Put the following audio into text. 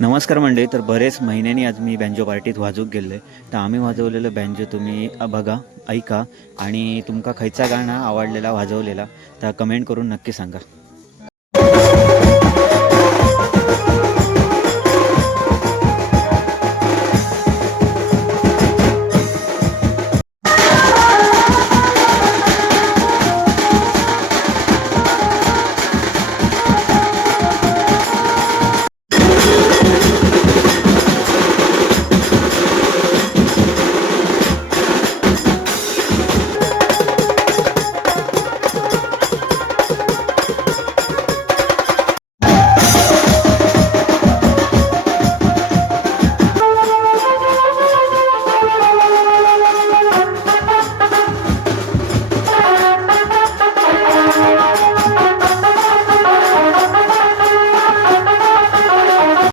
नमस्कार मंडळी. तर बरेच महिन्यांनी आज मी बँजो पार्टीत वाजूक गेल्ले. तर आम्ही वाजवलेलं बँजो तुम्ही बघा, ऐका आणि तुमका खयचा गाणं आवडलेला वाजवलेला तर कमेंट करून नक्की सांगा.